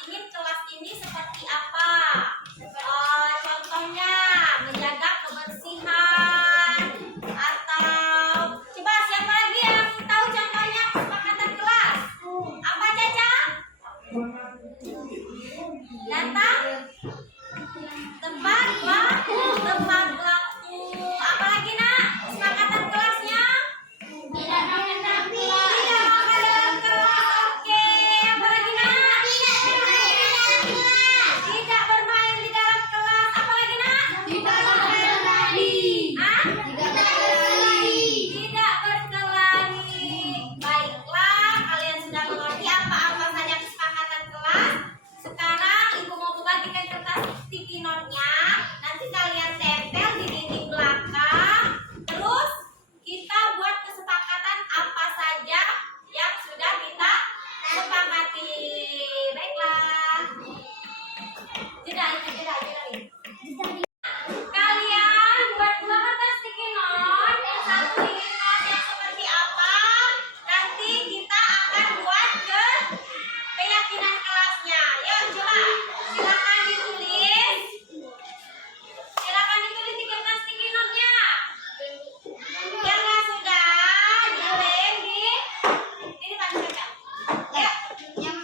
ingin kelas ini seperti apa? Contohnya menjaga kebersihan atau coba siapa lagi yang tahu contohnya kesepakatan kelas? Apa Caca? Datang tepat waktu, tepat waktu. Apalagi nak kesepakatan kelasnya? Tidak makan dalam kelas. Tidak makan dalam kelas. Oke. Apalagi nak? Tidak bermain di dalam kelas. Apalagi nak? Tidak berkelahi. Tidak berkelahi. Tidak berkelahi. Baiklah, kalian sudah mengerti apa-apa saja kesepakatan kelas. Sekarang ibu mau bagikan kertas sticky note-nya. Nanti kalian tempel di dinding belakang. Terus kita buat kesepakatan apa saja yang sudah kita sepakati. Baiklah. Jeda. Kalian buat dua kertas sticky note. Yang satu ingin kelas yang seperti apa? Nanti kita akan buat ke keyakinan kelasnya. Yuk coba silakan ditulis. Silakan ditulis di kertas sticky note-nya. Yang nggak sudah dilem di ini kan Caca. Yuk.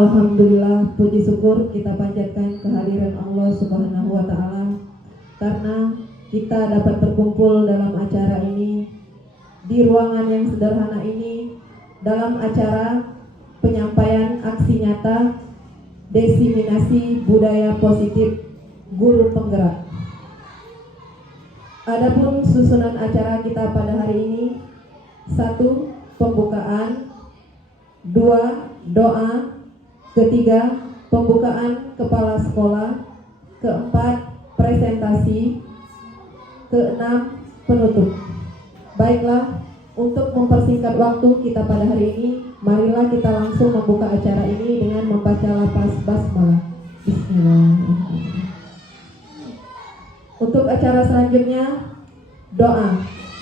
Alhamdulillah, puji syukur kita panjatkan kehadiran Allah Subhanahu wa Ta'ala karena kita dapat berkumpul dalam acara ini di ruangan yang sederhana ini dalam acara penyampaian aksi nyata diseminasi budaya positif guru penggerak. Adapun susunan acara kita pada hari ini: 1. Pembukaan, 2. Doa, 3. Pembukaan kepala sekolah, 4. Presentasi, 6. Penutup. Baiklah, untuk mempersingkat waktu kita pada hari ini, marilah kita langsung membuka acara ini dengan membaca lafaz basmalah. Bismillahirrahmanirrahim. Untuk acara selanjutnya, doa.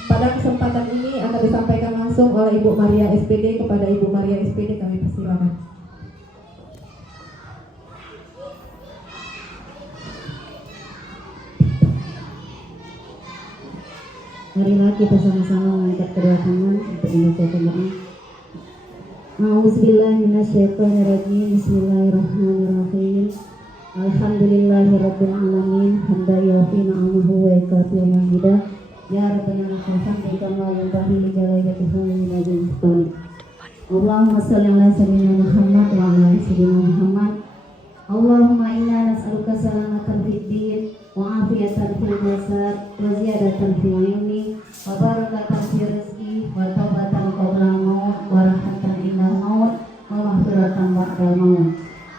Pada kesempatan ini akan disampaikan langsung oleh Ibu Maria SPD. Kepada Ibu Maria SPD kami persilakan. Marilah kita sama-sama mengangkat kedua tangan untuk membacakan doa. A'udzubillahiminasyaitonirrajim. Bismillahirrahmanirrahim. Alhamdulillahirabbil alamin. Hamdan yu'affi ni'amahu wa yukafi mahidah. Ya Rabbana lakal hamdu kama yanbaghi li jalali wajhika wa li jalali. Allahumma shalli ala sayyidina Muhammad wa ala ali sayyidina Muhammad. Allahumma inna nas'aluka salamatan fid din wa afiyatan fil jasad wa ziyadatan fil ilmi wa barakatan fil rizqi wa taubatan qabla maut wa rahmatan inda maut wa maghfiratan ba'da maut.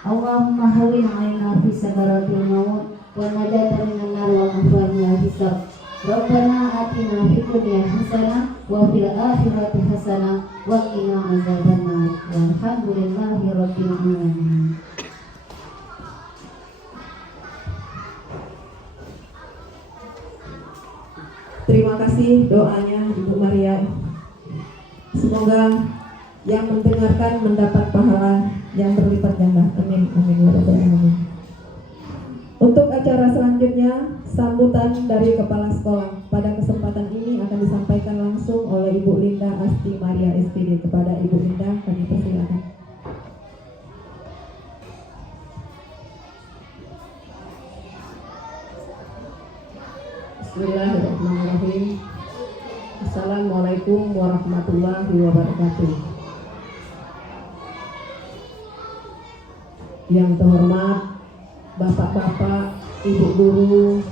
Allahumma hawwin 'alaina fi sakaratil maut wa najatan minan nar wa afwan ya hisab. Rabbana atina fid dunya hasanah wa fil akhirati hasanah wa qina azabannar. Walhamdulillahi rabbil alamin. Terima kasih doanya Ibu Maria. Semoga yang mendengarkan mendapat pahala yang berlipat ganda. Amin. Amin ya rabbal alamin. Untuk acara selanjutnya, sambutan dari kepala sekolah. Pada kesempatan ini akan disampaikan langsung oleh Ibu Linda Asti Maria SPD. Kepada Ibu Linda kami persilakan. Bismillahirrahmanirrahim. Assalamualaikum warahmatullahi wabarakatuh. Yang terhormat Bapak-bapak, Ibu guru,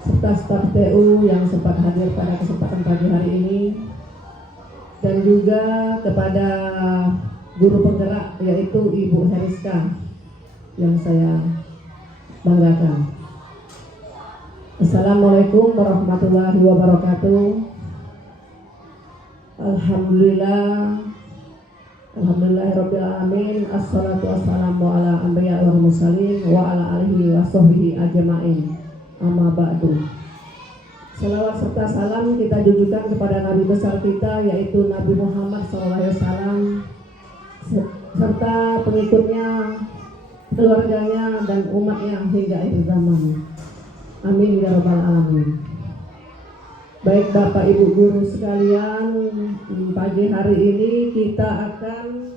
serta staf TU yang sempat hadir pada kesempatan pagi hari ini, dan juga kepada guru penggerak yaitu Ibu Heriska yang saya banggakan. Assalamualaikum warahmatullahi wabarakatuh. Alhamdulillahirabbil alamin. Assalatu wassalamu ala anbiya wal mursalin wa ala alihi wa sahbihi ajmain. Amma ba'du. Salawat serta salam kita junjukkan kepada Nabi besar kita yaitu Nabi Muhammad SAW serta pengikutnya, keluarganya dan umatnya hingga akhir zaman. Amin ya rabbal alamin. Baik Bapak Ibu guru sekalian, pagi hari ini kita akan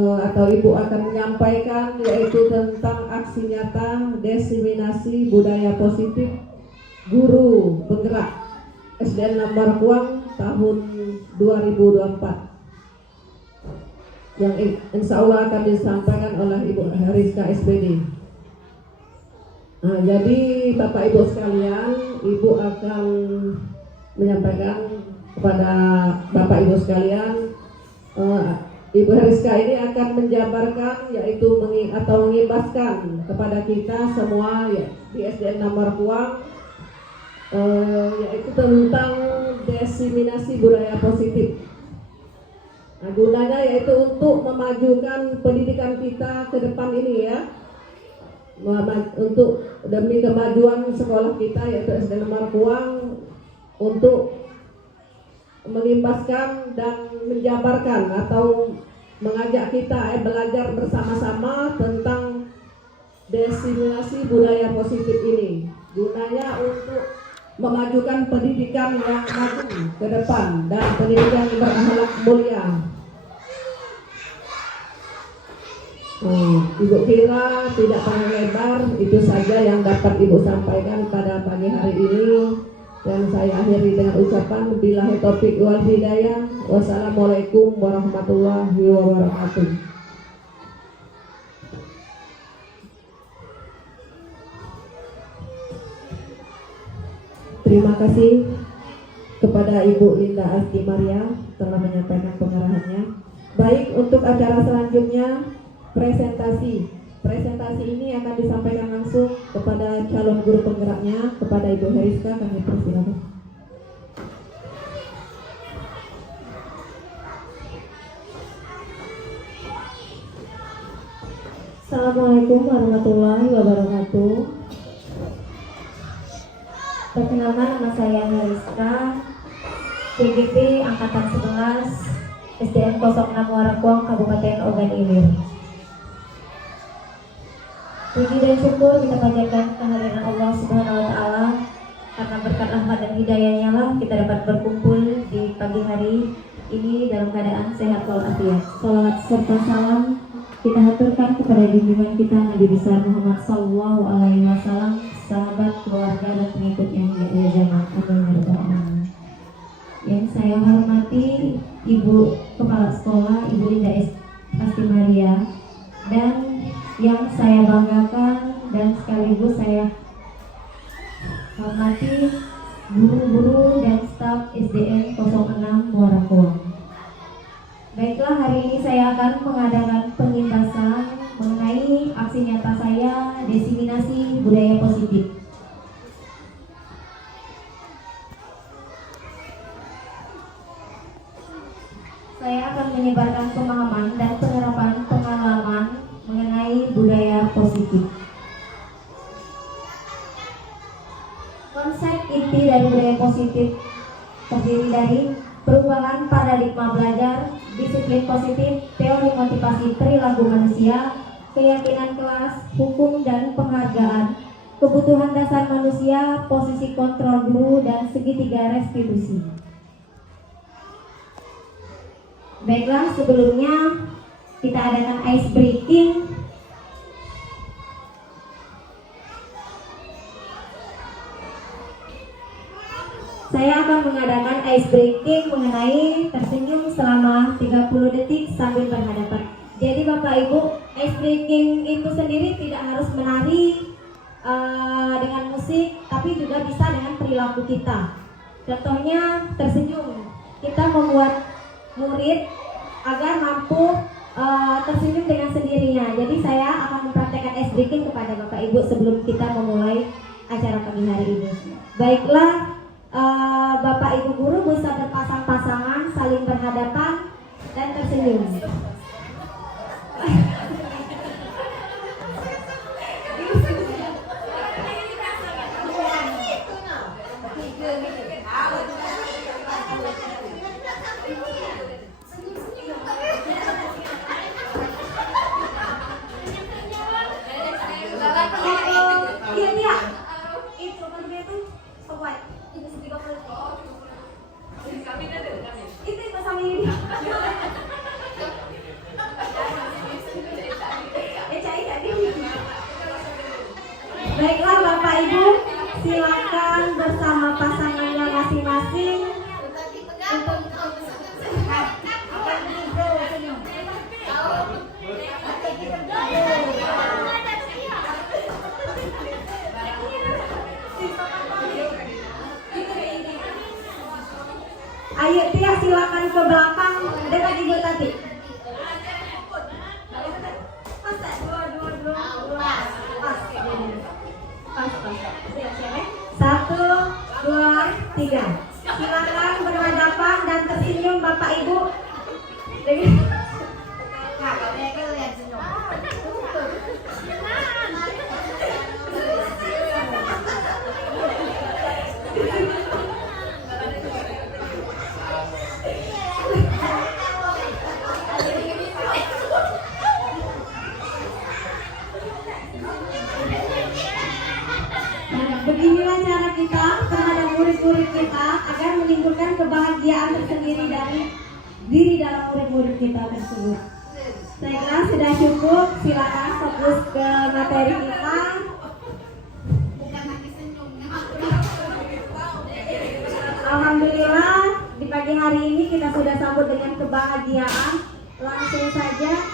atau Ibu akan menyampaikan yaitu tentang aksi nyata diseminasi budaya positif guru penggerak SDN Lambar Kuang tahun 2024 yang insya Allah akan disampaikan oleh Ibu Heriska SPD. Nah, jadi Bapak Ibu sekalian, Ibu akan menyampaikan kepada Bapak Ibu sekalian, Ibu Heriska ini akan menjabarkan yaitu mengimbaskan kepada kita semua ya, di SDN Lambar Kuang yaitu tentang diseminasi budaya positif. Nah, gunanya yaitu untuk memajukan pendidikan kita ke depan ini ya. Untuk demi kemajuan sekolah kita yaitu SDN Lambar Kuang, untuk mengimbaskan dan menjabarkan atau mengajak kita belajar bersama-sama tentang diseminasi budaya positif ini. Gunanya untuk memajukan pendidikan yang maju ke depan dan pendidikan yang berakhlak mulia. Ibu kira tidak panjang lebar, itu saja yang dapat Ibu sampaikan pada pagi hari ini. Dan saya akhiri dengan ucapan billahi taufiq wal hidayah. Wassalamualaikum warahmatullahi wabarakatuh. Terima kasih kepada Ibu Linda Asti Maria telah menyampaikan pengarahannya. Baik, untuk acara selanjutnya presentasi. Presentasi ini akan disampaikan langsung kepada calon guru penggeraknya, kepada Ibu Heriska. Kami persilakan. Assalamualaikum warahmatullahi wabarakatuh. Perkenalkan, nama saya Heriska, PGP Angkatan 11, SDN 06 Muarakuang, Kabupaten Ogan Ilir. Puji dan syukur kita panjatkan kehadiran Allah Subhanahu wa Ta'ala, karena berkat rahmat dan hidayahnya lah kita dapat berkumpul di pagi hari ini dalam keadaan sehat walafiat. Salawat serta salam kita haturkan kepada junjungan kita Nabi besar Muhammad Sallallahu Alaihi Wasallam, sahabat, keluarga dan pengikutnya hingga zaman. Amin. Yang saya hormati Ibu Kepala Sekolah Ibu Linda Asti Maria, dan yang saya banggakan dan sekaligus saya hormati guru-guru dan staf SDN 06 Muarakuang. Baiklah, hari ini saya akan mengadakan pengintasan mengenai aksi nyata saya diseminasi budaya positif. Saya akan menyebarkan pemahaman dan penerapan pengalaman mengenai budaya positif. Konsep inti dari budaya positif terdiri dari perubahan paradigma belajar, disiplin positif, teori motivasi perilaku manusia, keyakinan kelas, hukum dan penghargaan, kebutuhan dasar manusia, posisi kontrol guru, dan segitiga restitusi. Baiklah, sebelumnya kita adakan ice breaking. Saya akan mengadakan ice breaking mengenai tersenyum selama 30 detik sambil berhadapan. Jadi Bapak Ibu, ice breaking itu sendiri tidak harus menari dengan musik, tapi juga bisa dengan perilaku kita. Contohnya tersenyum. Kita membuat murid agar mampu tersenyum dengan sendirinya. Jadi saya akan mempraktekkan ice breaking kepada Bapak Ibu sebelum kita memulai acara pagi hari ini. Baiklah, Bapak Ibu guru bisa berpasang-pasangan, saling berhadapan dan tersenyum. Baiklah Bapak Ibu, silakan bersama pasangannya masing-masing untuk ayo Tia, silakan ke belakang dekat Ibu Tati. Satu, dua, tiga. Silakan berhadapan dan tersenyum Bapak Ibu. Beginilah cara kita terhadap murid-murid kita agar menimbulkan kebahagiaan tersendiri dari diri dalam murid-murid kita tersebut. Saya kira sudah cukup. Ibu silakan fokus ke materi kita. Alhamdulillah di pagi hari ini kita sudah sambut dengan kebahagiaan. Langsung saja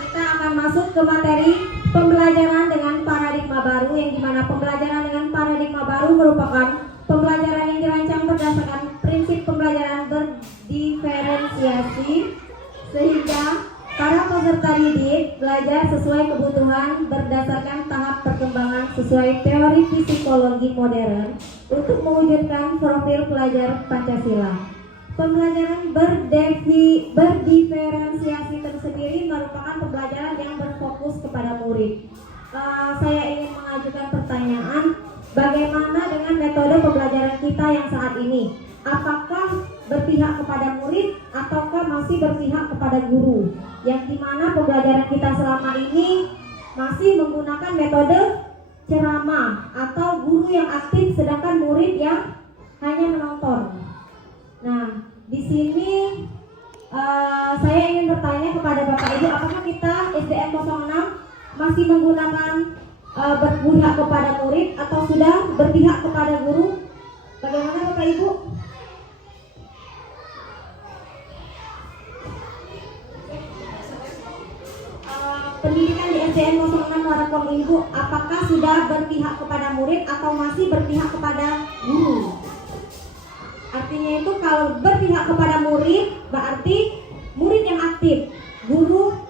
kita akan masuk ke materi pembelajaran dengan paradigma baru, yang dimana pembelajaran dengan paradigma baru merupakan pembelajaran yang dirancang berdasarkan prinsip pembelajaran berdiferensiasi, sehingga para peserta didik belajar sesuai kebutuhan berdasarkan tahap perkembangan sesuai teori psikologi modern untuk mewujudkan profil pelajar Pancasila. Pembelajaran berdiferensiasi tersendiri merupakan pembelajaran yang berfokus kepada murid. Saya ingin mengajukan pertanyaan, bagaimana dengan metode pembelajaran kita yang saat ini? Apakah berpihak kepada murid ataukah masih berpihak kepada guru? Yang dimana pembelajaran kita selama ini masih menggunakan metode ceramah atau guru yang aktif sedangkan murid yang hanya menonton. Nah, di sini saya ingin bertanya kepada Bapak Ibu, apakah kita SDN 06 masih menggunakan berpihak kepada murid atau sudah berpihak kepada guru? Bagaimana Bapak Ibu? Pendidikan di SDN 06 Warakom ini Bu, apakah sudah berpihak kepada murid atau masih berpihak kepada guru? Artinya itu kalau berpihak kepada murid berarti murid yang aktif, guru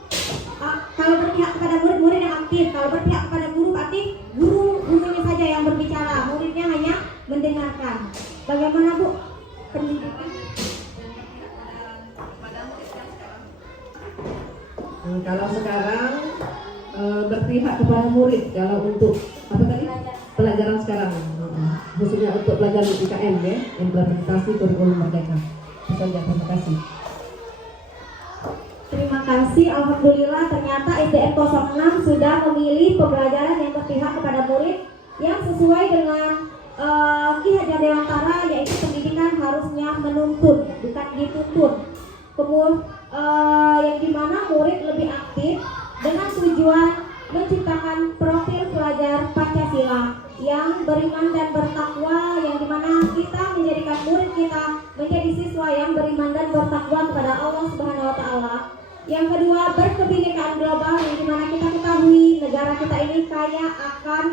kalau berpihak kepada murid yang aktif, kalau berpihak kepada guru berarti gurunya saja yang berbicara, muridnya hanya mendengarkan. Bagaimana Bu pendidikan? Kalau sekarang berpihak kepada murid, kalau untuk apa tadi? Pelajaran sekarang, khususnya untuk pelajaran IKM ya, implementasi kurikulum merdeka. Itu saja, terima kasih. Terima kasih. Alhamdulillah ternyata SDN 06 sudah memilih pembelajaran yang berpihak kepada murid yang sesuai dengan Ki Hajar Dewantara, yaitu pendidikan harusnya menuntut bukan dituntut. Kemudian yang dimana murid lebih aktif dengan tujuan menciptakan profil pelajar Pancasila yang beriman dan bertakwa, yang dimana kita menjadikan murid kita menjadi siswa yang beriman dan bertakwa kepada Allah Subhanahu wa Ta'ala. Yang kedua, berkebinekaan global, yang dimana kita ketahui negara kita ini kaya akan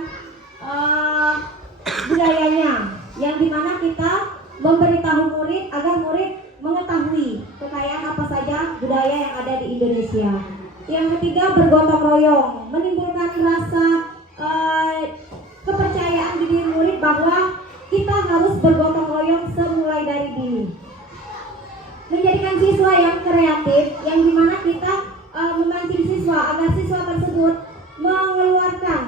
budayanya, yang dimana kita memberitahu murid agar murid mengetahui kekayaan apa saja budaya yang ada di Indonesia. Yang ketiga, bergotong royong, menimbulkan rasa kepercayaan di diri murid bahwa kita harus bergotong royong semulai dari dini. Menjadikan siswa yang kreatif, yang dimana kita memancing siswa agar siswa tersebut mengeluarkan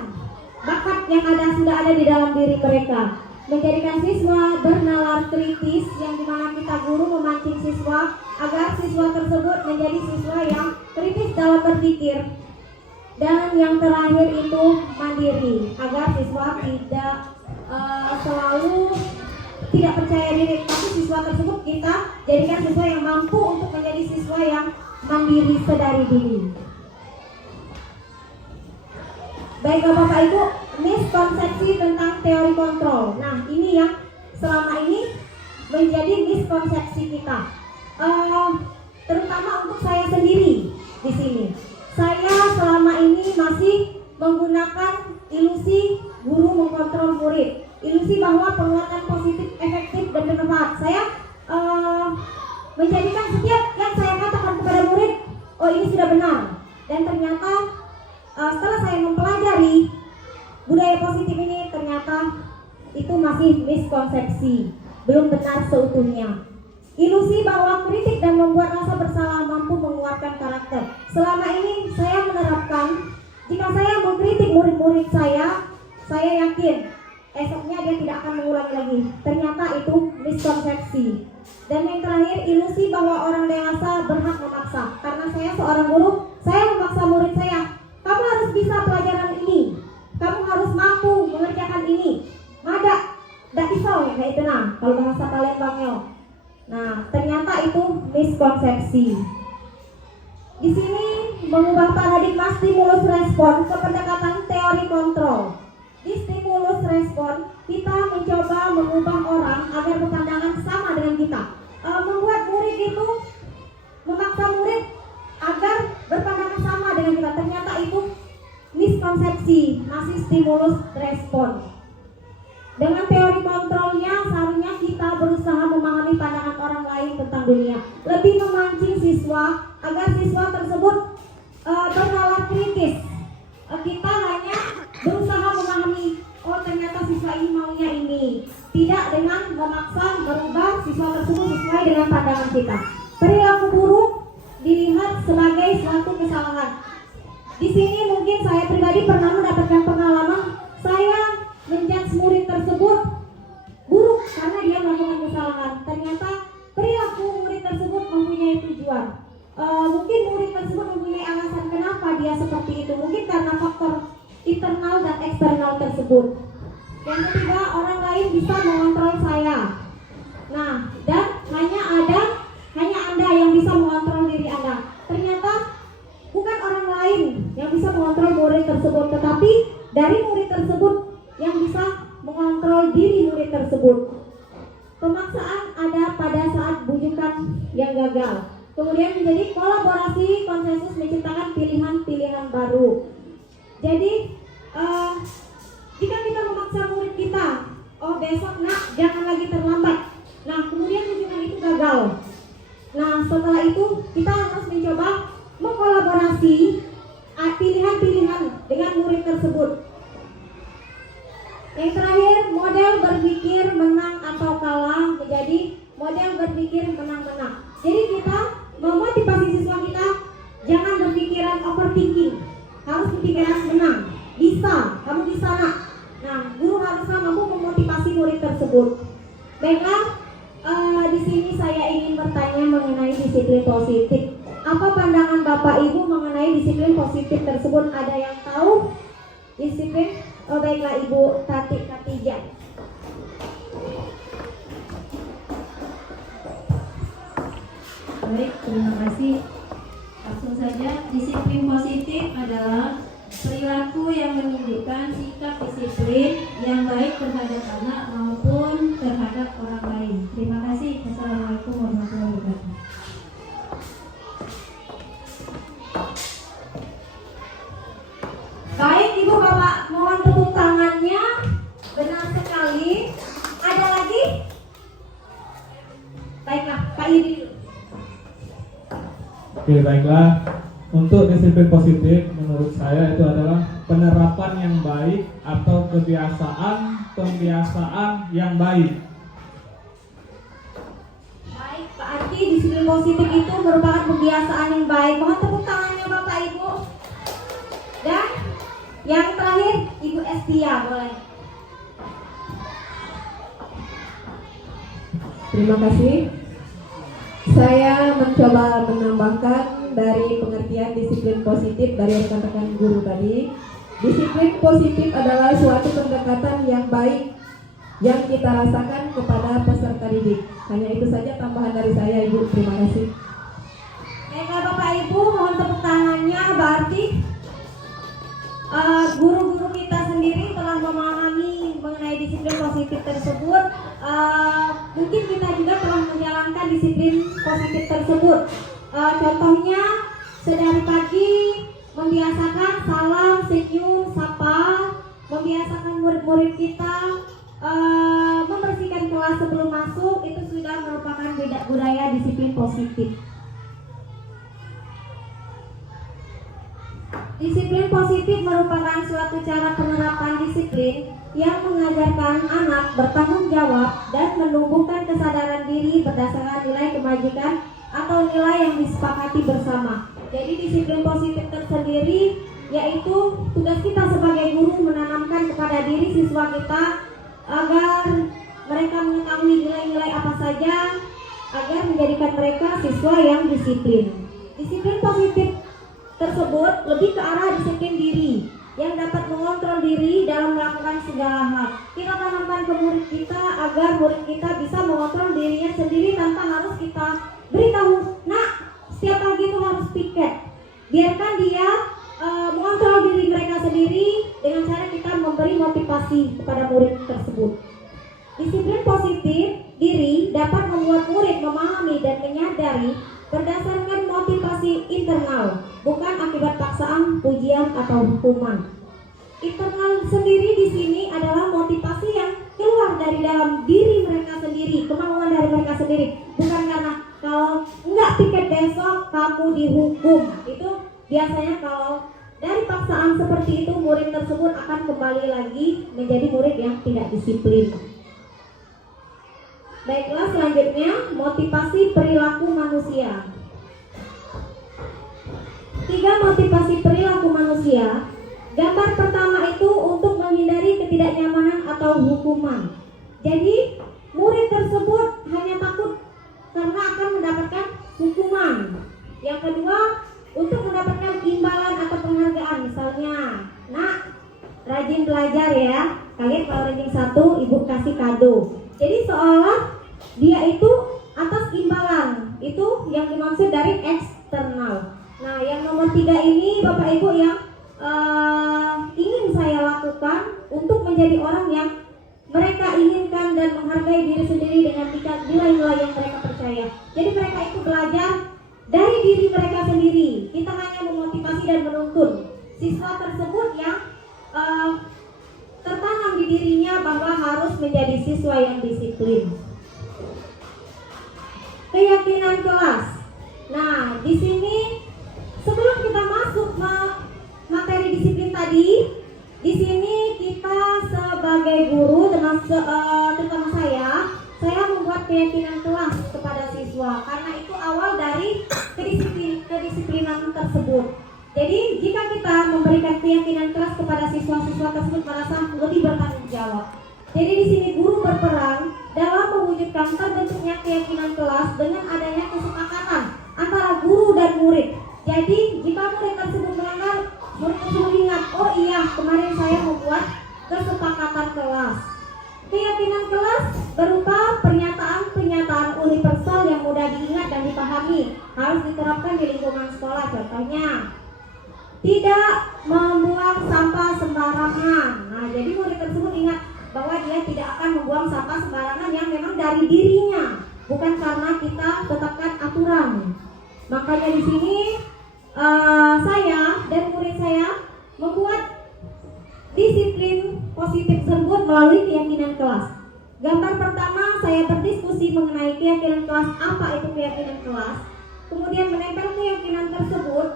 bakat yang sudah ada di dalam diri mereka. Menjadikan siswa bernalar kritis, yang dimana kita guru memancing siswa agar siswa tersebut menjadi siswa yang kritis dalam berpikir. Dan yang terakhir itu mandiri, agar siswa tidak selalu tidak percaya diri, tapi siswa tersebut kita jadikan siswa yang mampu untuk menjadi siswa yang mandiri sedari dini. Baik Bapak Ibu, miskonsepsi tentang teori kontrol. Nah, ini yang selama ini menjadi miskonsepsi kita. Terutama untuk saya sendiri di sini. Saya selama ini masih menggunakan ilusi guru mengkontrol murid, ilusi bahwa penguatan positif, efektif dan bermanfaat. Saya menjadikan setiap yang saya katakan kepada murid, oh ini sudah benar. Dan ternyata setelah saya mempelajari budaya positif ini, ternyata itu masih miskonsepsi, belum benar seutuhnya. Ilusi bahwa kritik dan membuat rasa bersalah mampu menguatkan karakter. Selama ini saya menerapkan, jika saya mengkritik murid-murid saya yakin esoknya dia tidak akan mengulangi lagi. Ternyata itu miskonsepsi. Dan yang terakhir, ilusi bahwa orang dewasa berhak memaksa. Karena saya seorang guru, saya memaksa murid saya, kamu harus bisa pelajaran ini, kamu harus mampu mengerjakan ini. Mada, dak pisau ya kayak itu nah, kalau bahasa Palembangnya. Nah, ternyata itu miskonsepsi. Di sini mengubah paradigma 5 stimulus respon ke pendekatan teori kontrol. Di stimulus respon, kita mencoba mengubah orang agar berpandangan sama dengan kita. Membuat murid itu, memaksa murid agar berpandangan sama dengan kita. Ternyata itu miskonsepsi, masih stimulus respon. Dengan teori kontrolnya, seharusnya kita berusaha memahami pandangan orang lain tentang dunia, lebih memancing siswa agar siswa tersebut bernalar kritis. Kita hanya berusaha memahami, oh ternyata siswa ini maunya ini, tidak dengan memaksa merubah siswa tersebut sesuai dengan pandangan kita. Perilaku buruk dilihat sebagai suatu kesalahan. Di sini mungkin saya pribadi pernah mendapatkan pengalaman saya menjudge murid tersebut buruk karena dia melakukan kesalahan. Ternyata perilaku murid tersebut mempunyai tujuan. Mungkin murid tersebut mempunyai alasan kenapa dia seperti itu. Mungkin karena faktor internal dan eksternal tersebut. Yang ketiga, orang lain bisa mengontrol saya. Nah, dan hanya Anda yang bisa mengontrol diri Anda. Ternyata bukan orang lain yang bisa mengontrol murid tersebut, tetapi dari murid tersebut yang bisa mengontrol diri murid tersebut. Pemaksaan ada pada saat bujukan yang gagal. Kemudian menjadi kolaborasi konsensus menciptakan pilihan-pilihan baru. Jadi jika kita memaksa murid kita, oh besok nak jangan lagi terlambat. Nah kemudian bujukan itu gagal. Nah setelah itu kita harus mencoba mengkolaborasi pilihan-pilihan dengan murid tersebut. Yang terakhir, model berpikir menang atau kalah menjadi model berpikir menang-menang. Jadi kita memotivasi siswa kita jangan berpikiran overthinking, harus berpikiran menang. Bisa, kamu bisa nak. Nah, guru haruslah mampu memotivasi murid tersebut. Baiklah, di sini saya ingin bertanya mengenai disiplin positif. Apa pandangan Bapak Ibu mengenai disiplin positif tersebut? Ada yang tahu disiplin? Oh baiklah, Ibu Tati Katijah. Baik, terima kasih. Langsung saja, disiplin positif adalah perilaku yang menunjukkan sikap disiplin yang baik terhadap anak maupun terhadap orang lain. Terima kasih. Assalamualaikum warahmatullahi wabarakatuh. Baik Ibu Bapak, mohon tepuk tangannya. Benar sekali. Ada lagi? Baiklah, Pak Yudi. Oke, baiklah. Untuk disiplin positif menurut saya itu adalah penerapan yang baik atau pembiasaan yang baik. Baik, Pak Arki, disiplin positif itu merupakan kebiasaan yang baik. Mohon tepuk tangannya Bapak Ibu. Dan yang terakhir, Ibu Estia, boleh. Terima kasih. Saya mencoba menambahkan dari pengertian disiplin positif dari rekan-rekan guru tadi. Disiplin positif adalah suatu pendekatan yang baik yang kita rasakan kepada peserta didik. Hanya itu saja tambahan dari saya, Ibu. Terima kasih. Baiklah Bapak Ibu, mohon tepuk tangannya. Berarti guru-guru kita sendiri telah memahami mengenai disiplin positif tersebut. Mungkin kita juga telah menjalankan disiplin positif tersebut. Contohnya sedari pagi membiasakan salam, senyum, sapa, membiasakan murid-murid kita membersihkan kelas sebelum masuk. Itu sudah merupakan budaya disiplin positif. Disiplin positif merupakan suatu cara penerapan disiplin yang mengajarkan anak bertanggung jawab dan menumbuhkan kesadaran diri berdasarkan nilai kebajikan atau nilai yang disepakati bersama. Jadi disiplin positif tersendiri yaitu tugas kita sebagai guru menanamkan kepada diri siswa kita agar mereka mengetahui nilai-nilai apa saja agar menjadikan mereka siswa yang disiplin. Disiplin positif tersebut lebih ke arah disiplin diri yang dapat mengontrol diri dalam melakukan segala hal. Kita tanamkan ke murid kita agar murid kita bisa mengontrol dirinya sendiri tanpa harus kita beritahu, nak setiap pagi itu harus piket. Biarkan dia motivasi kepada murid tersebut. Disiplin positif diri dapat membuat murid memahami dan menyadari berdasarkan motivasi internal, bukan akibat paksaan, pujian, atau hukuman. Internal sendiri di sini adalah motivasi yang keluar dari dalam diri mereka sendiri, kemauan dari mereka sendiri, bukan karena kalau enggak tiket besok kamu dihukum. Itu biasanya kalau dari paksaan seperti itu, murid tersebut akan kembali lagi menjadi murid yang tidak disiplin. Baiklah, selanjutnya motivasi perilaku manusia. 3 motivasi perilaku manusia. Gambar pertama itu untuk menghindari ketidaknyamanan atau hukuman. Jadi murid tersebut hanya takut karena akan mendapatkan hukuman. Yang kedua, untuk mendapatkan imbalan atau penghargaan. Misalnya, nak, rajin belajar ya. Kalian kalau ranking 1, ibu kasih kado. Jadi seolah dia itu atas imbalan. Itu yang dimaksud dari eksternal. Nah, yang nomor 3 ini Bapak Ibu yang ingin saya lakukan untuk menjadi orang yang mereka inginkan dan menghargai diri sendiri dengan nilai-nilai yang mereka percaya. Jadi mereka itu belajar dari diri mereka sendiri. Kita hanya memotivasi dan menuntun siswa tersebut yang tertanam di dirinya bahwa harus menjadi siswa yang disiplin. Keyakinan kelas. Nah, di sini sebelum kita masuk materi disiplin tadi, di sini kita sebagai guru terutama saya membuat keyakinan kelas kepada siswa karena itu awal dari kedisiplinan tersebut. Jadi jika kita memberikan keyakinan kelas kepada siswa-siswa tersebut merasa lebih bertanggung jawab. Jadi di sini guru berperan dalam mewujudkan terbentuknya keyakinan kelas dengan adanya kesepakatan antara guru dan murid. Jadi jika murid tersebut melanggar, murid tersebut ingat, oh iya kemarin saya membuat kesepakatan kelas. Keyakinan kelas berupa pernyataan-pernyataan universal yang mudah diingat dan dipahami, harus diterapkan di lingkungan sekolah. Contohnya, tidak membuang sampah sembarangan. Nah, jadi murid tersebut ingat bahwa dia tidak akan membuang sampah sembarangan yang memang dari dirinya, bukan karena kita tetapkan aturan. Makanya di sini saya dan murid saya membuat disiplin positif tersebut melalui keyakinan kelas. Gambar pertama, saya berdiskusi mengenai keyakinan kelas, apa itu keyakinan kelas. Kemudian menempel keyakinan tersebut,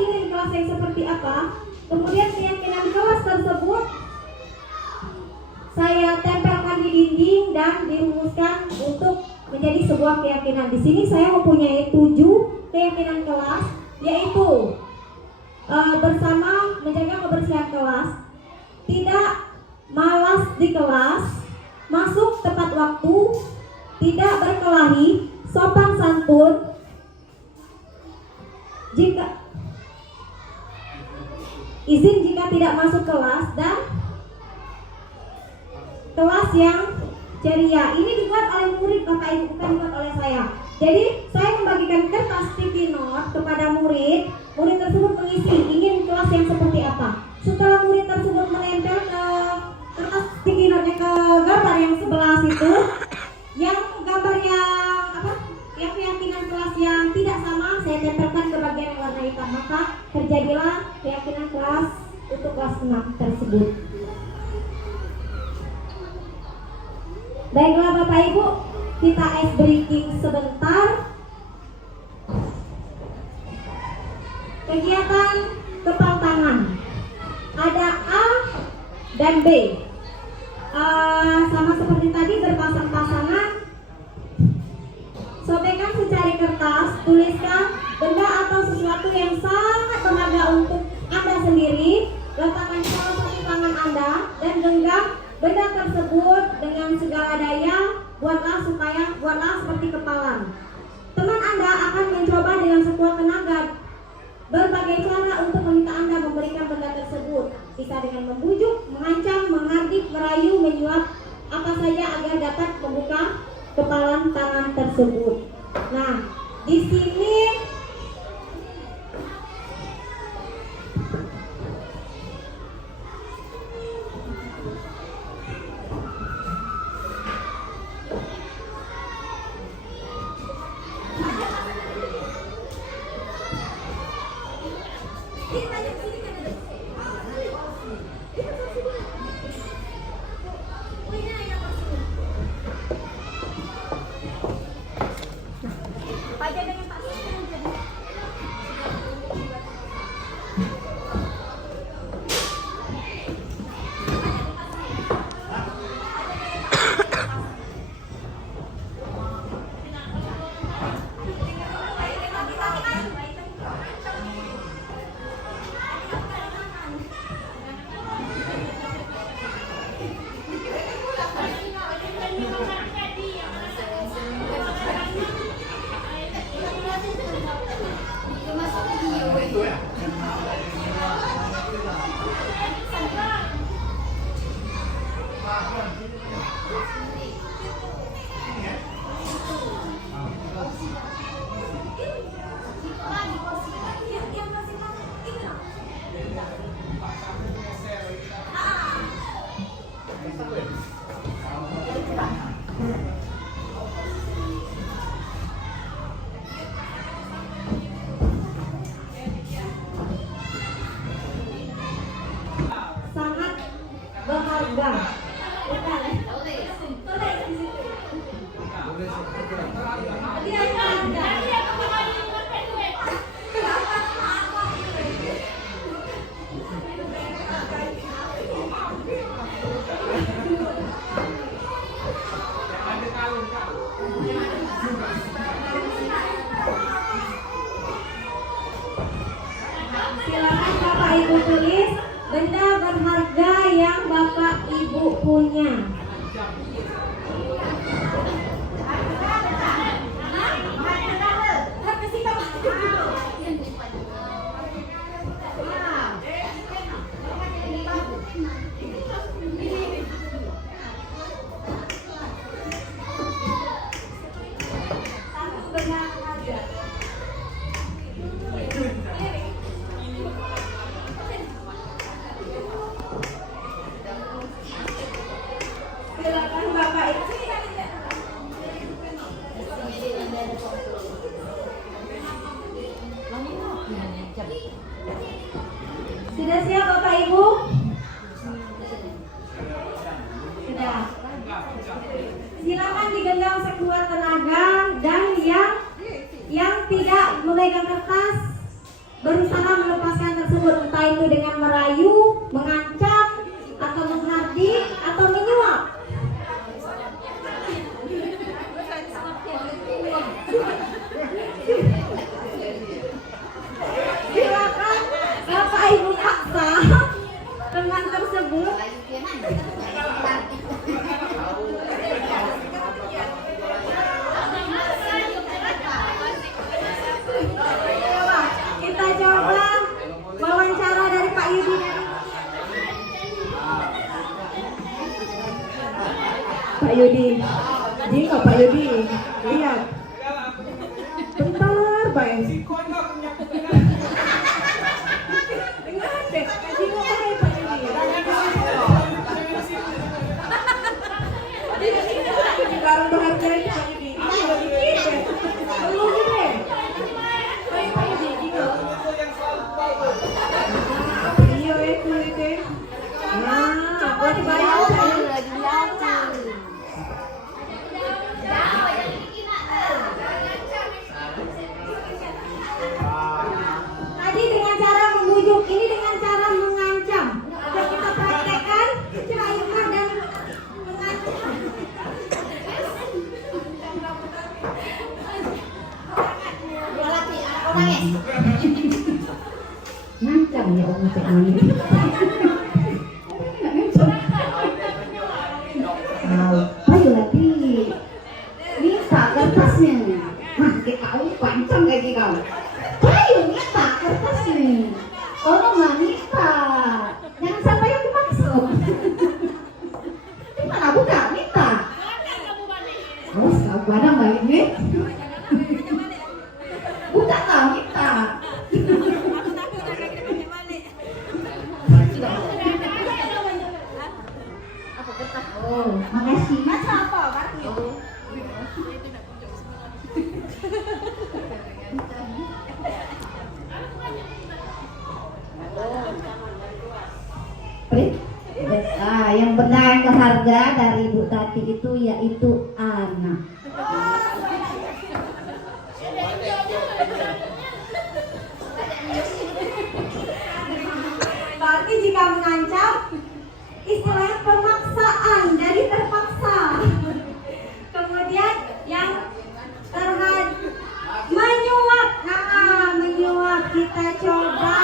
ingin kelas yang seperti apa. Kemudian keyakinan kelas tersebut saya tempelkan di dinding dan dirumuskan untuk menjadi sebuah keyakinan. Di sini saya mempunyai 7 keyakinan kelas, yaitu bersama menjaga kebersihan kelas, tidak malas di kelas, masuk tepat waktu, tidak berkelahi, sopan santun, izin jika tidak masuk kelas, dan kelas yang ceria. Ini dibuat oleh murid Bapak Ibu, bukan dibuat oleh saya. Jadi saya membagikan kertas sticky note kepada murid. Murid tersebut mengisi ingin kelas yang seperti apa. Setelah murid tersebut menempel ke kertas sticky note-nya ke gambar yang sebelah situ, yang gambar yang keyakinan kelas yang tidak sama saya tempelkan ke bagian yang warna hitam. Maka terjadilah keyakinan kelas untuk kelas 6 tersebut. Baiklah Bapak Ibu, kita ice breaking sebentar. Kegiatan kepal tangan. Ada A dan B. Sama seperti tadi berpasang-pasangan. Sobekkan secari kertas, tuliskan benda atau sesuatu yang sangat berharga untuk Anda sendiri. Letakkan salah satu tangan Anda dan genggam benda tersebut dengan segala daya. Buatlah seperti kepalan. Teman Anda akan mencoba dengan sekuat tenaga berbagai cara untuk meminta Anda memberikan benda tersebut. Bisa dengan membujuk, mengancam, menghardik, merayu, menyuap, apa saja agar dapat membuka kepalan tangan tersebut. Nah, di sini Sangat berharga. Bukan. Silakan Bapak Ibu tulis benda berharga yang Bapak Ibu punya. Satu benda berharga. Silakan Bapak Ibu. Sudah siap Bapak Ibu? Sudah. Silakan digenggam sekuat tenaga dan yang tidak memegang kertas berusaha melepaskan tersebut, entah itu dengan merayu, mengancam, atau menghardik, atau menyuap. Silakan Bapak Ibu paksa dengan tersebut. Coba, kita coba wawancara dari Pak Yudi. Pak Yudi, jika Pak Yudi lihat, bentar baik. Dengar deh, jika baik Pak Yudi. Ini barang berharga ini Pak Yudi. Ini lebih deh. Belum deh. Baik Pak Yudi, jika. Iya itu. Nah, buat bayar Pak Yudi. Tadi dengan cara membujuk, ini dengan cara mengancam. Coba kita praktekkan, coba Irfan dan mengancam. Ngancam ya orang teh ini. Ayo lagi. Minta kertasnya. Nah, kita pancang kayak gitu. Ayo minta kertasnya. Orang nggak minta. Jangan sampai yang dimaksud. Gimana buka minta? Oh, sekarang balik nih. Buka tak minta. Oh, makasih. Yang benda yang berharga dari Ibu Tati itu yaitu anak. Berarti jika mengancam istilahnya pemaksaan dari terpaksa. Kemudian yang terhad menyuap. Nah, menyuap kita coba.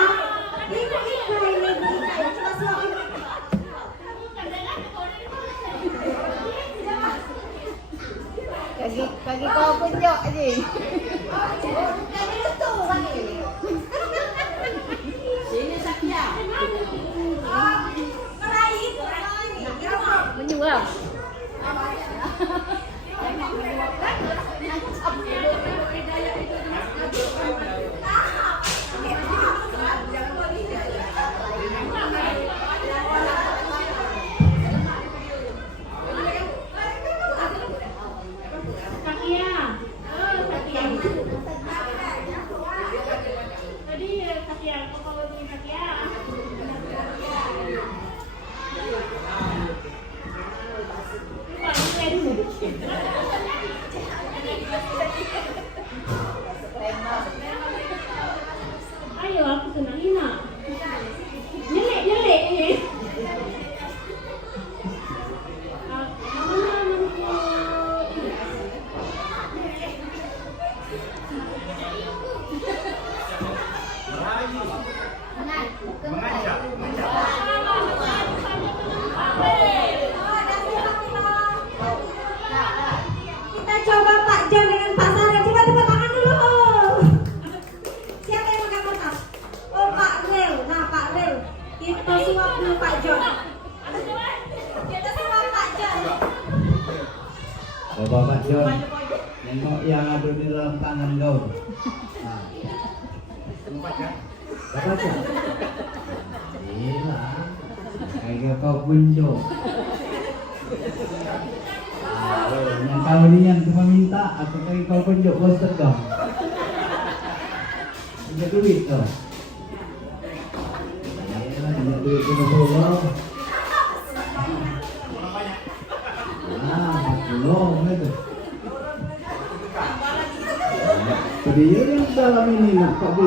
Ini coba suapin. Kaki kau kunjuk aja. Menyuap. Ayo aku kena hina. Nyelek ini. Kita coba Pak John dengan Pak Sarah. Coba tepuk tangan dulu. Siapa yang pakai kotak? Oh, Pak Rel. Nah, Pak Rel. Kita suap dulu Pak John. Kita suap Pak John. Coba Pak John, nengok yang ada di dalam tangan kau. Nah. Dapat ya? Gila, kayak kau kunjuk. Yang kau ini yang cuma minta atau kayak kau kunjuk bos tegak? Punya duit kau. Gila, punya duit cuma pulau. Belum itu. Dia yang dalam ini nak Pak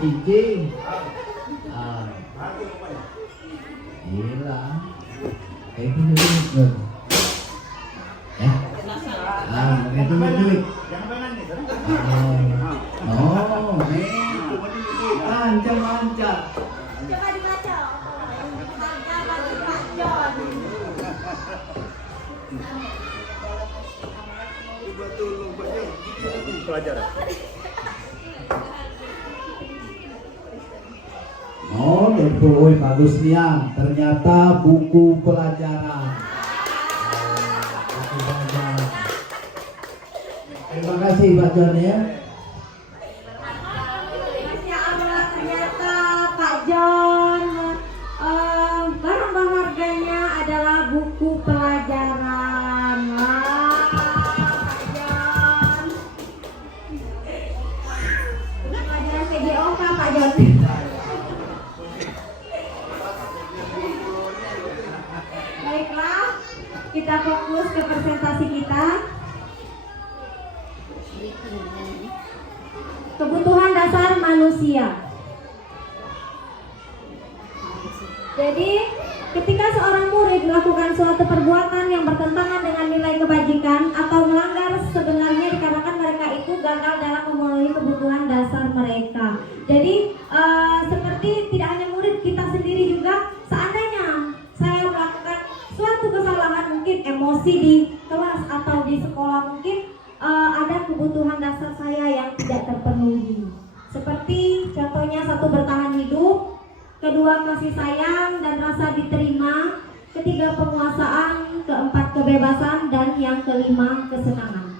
Cici. Gila. Kayak itu duit. Ya. Itu duit. Oh, lancar. Coba dibaca. Harga bagi Pak John. Oh, betul, bagus nih ya. Ternyata buku pelajaran. Buku pelajaran. Terima kasih Pak John ya. Ya Allah, ternyata Pak John barang berharganya adalah buku pelajaran. Wah, Pak John. Pelajaran PJOK Pak John. Baiklah, kita fokus ke presentasi kita. Kebutuhan dasar manusia. Jadi, ketika seorang murid melakukan suatu perbuatan yang bertentangan dengan nilai kebajikan atau melanggar, sebenarnya dikarenakan mereka itu gagal dalam memenuhi kebutuhan dasar mereka. Jadi, seperti tidak hanya murid, kita sendiri juga, seandainya saya melakukan suatu kesalahan, mungkin emosi di kelas atau di sekolah, mungkin ada kebutuhan dasar saya yang tidak terpenuhi. Seperti contohnya, satu, bertahan hidup, kedua, kasih sayang dan rasa diterima, ketiga, penguasaan, keempat, kebebasan, dan yang kelima, kesenangan.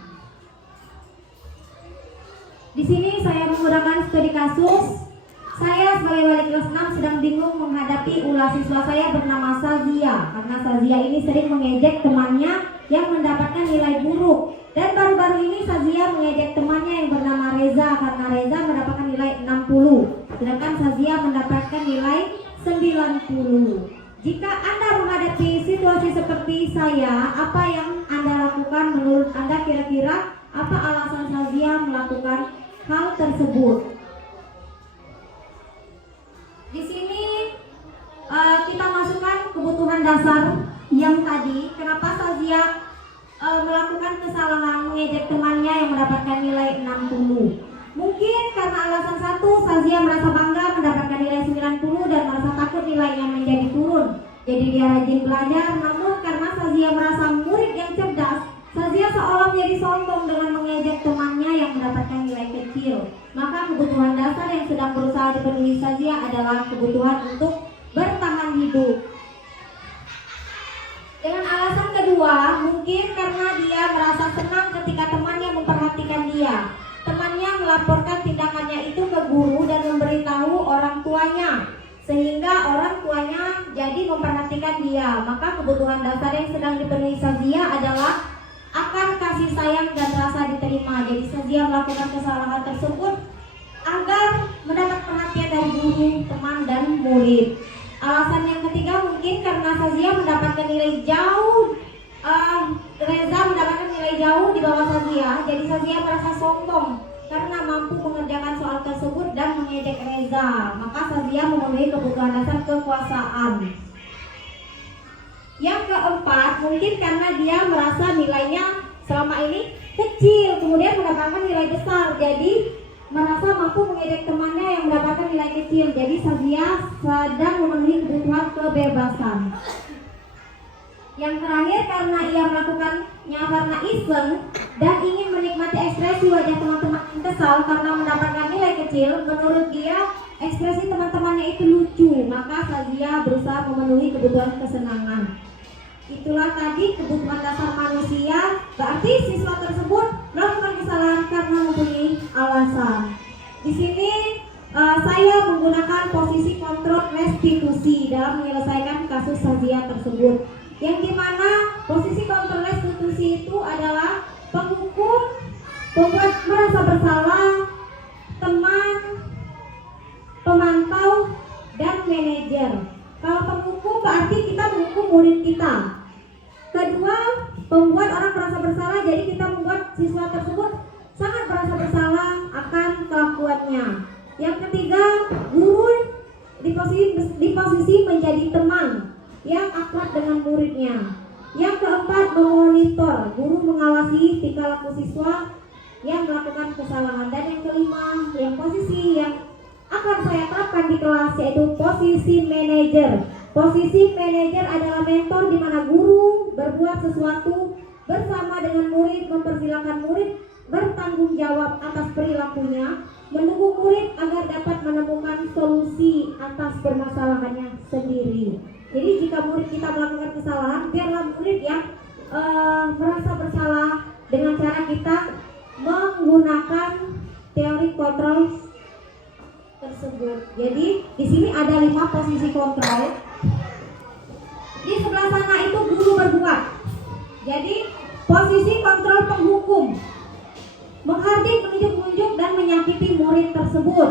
Di sini saya menggunakan studi kasus. Saya sebagai wali kelas 6 sedang bingung menghadapi ulah siswa saya bernama Sazia, karena Sazia ini sering mengejek temannya yang mendapatkan nilai buruk. Dan baru-baru ini Sazia mengejek temannya yang bernama Reza, karena Reza mendapatkan nilai 60, sedangkan Sazia mendapatkan nilai 90. Jika Anda menghadapi situasi seperti saya, apa yang Anda lakukan menurut Anda kira-kira apa alasan Sazia melakukan hal tersebut? Di sini kita masukkan kebutuhan dasar yang tadi. Kenapa Sazia melakukan kesalahan mengejek temannya yang mendapatkan nilai 60? Mungkin karena alasan satu, Sazia merasa bangga mendapatkan nilai 90 dan merasa takut nilainya menjadi turun. Jadi dia rajin belajar. Namun karena Sazia merasa murid yang cerdas, Sazia seolah menjadi sombong dengan mengejek temannya yang mendapatkan nilai kecil. Maka kebutuhan dasar yang sedang berusaha dipenuhi Sazia adalah kebutuhan untuk bertahan hidup. Dengan alasan kedua, mungkin karena dia merasa senang ketika temannya memperhatikan dia. Temannya melaporkan tindakannya itu ke guru dan memberitahu orang tuanya, sehingga orang tuanya jadi memperhatikan dia. Maka kebutuhan dasar yang sedang dipenuhi Sazia adalah akan kasih sayang dan rasa diterima. Jadi Sazia melakukan kesalahan tersebut agar mendapat perhatian dari guru, teman, dan murid. Alasan yang ketiga mungkin karena Sazia mendapatkan nilai jauh, Reza mendapatkan nilai jauh di bawah Sazia. Jadi Sazia merasa sombong karena mampu mengerjakan soal tersebut dan mengejek Reza. Maka Sazia memenuhi kebutuhan dasar kekuasaan. Yang keempat, mungkin karena dia merasa nilainya selama ini kecil, kemudian mendapatkan nilai besar. Jadi merasa mampu mengejek temannya yang mendapatkan nilai kecil. Jadi Sazia sedang memenuhi kebutuhan kebebasan. Yang terakhir, karena ia melakukannya karena iseng dan ingin menikmati ekspresi wajah teman-teman yang kesal karena mendapatkan nilai kecil. Menurut dia, ekspresi teman-temannya itu lucu. Maka Sazia berusaha memenuhi kebutuhan kesenangan. Itulah tadi kebutuhan dasar manusia. Berarti siswa tersebut melakukan kesalahan karena mempunyai alasan. Di sini saya menggunakan posisi kontrol restitusi dalam menyelesaikan kasus Sazia tersebut. Yang dimana posisi kontrol restitusi itu adalah penghukum, pembuat merasa bersalah, teman, pemantau, dan manajer. Kalau penghukum berarti kita menghukum murid kita. Kedua, pembuat orang merasa bersalah, jadi kita membuat siswa tersebut sangat merasa bersalah akan kelakuannya. Yang ketiga, guru di posisi menjadi teman yang akrab dengan muridnya. Yang keempat, memonitor, guru mengawasi tingkah laku siswa yang melakukan kesalahan. Dan yang kelima, yang posisi yang akan saya terapkan di kelas yaitu posisi manajer. Posisi manajer adalah mentor di mana guru berbuat sesuatu bersama dengan murid, mempersilahkan murid bertanggung jawab atas perilakunya, mendukung murid agar dapat menemukan solusi atas permasalahannya sendiri. Jadi jika murid kita melakukan kesalahan, biarlah murid yang merasa bersalah dengan cara kita menggunakan teori kontrol tersebut. Jadi di sini ada 5 posisi kontrol. Di sebelah sana itu guru berbuat. Jadi posisi kontrol penghukum, menghardik, menunjuk-nunjuk dan menyakiti murid tersebut.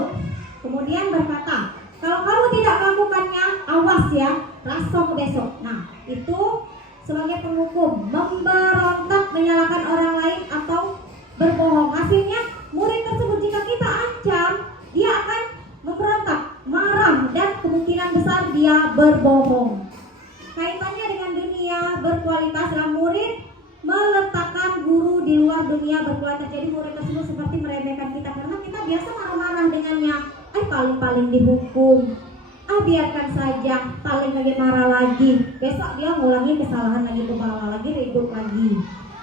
Kemudian berkata, kalau kamu tidak melakukannya, awas ya, rasok besok. Nah, itu sebagai penghukum, memberontak, menyalahkan orang lain atau berbohong. Hasilnya murid tersebut jika kita ancam, dia akan memberontak, marah, dan kemungkinan besar dia berbohong. Kaitannya dengan dunia berkualitas adalah murid meletakkan guru di luar dunia berkualitas. Jadi murid tersebut seperti meremehkan kita karena kita biasa marah-marah dengannya. Paling-paling dihukum. Biarkan saja, paling lagi marah lagi. Besok dia ngulangi kesalahan lagi, kebala lagi, ribut lagi.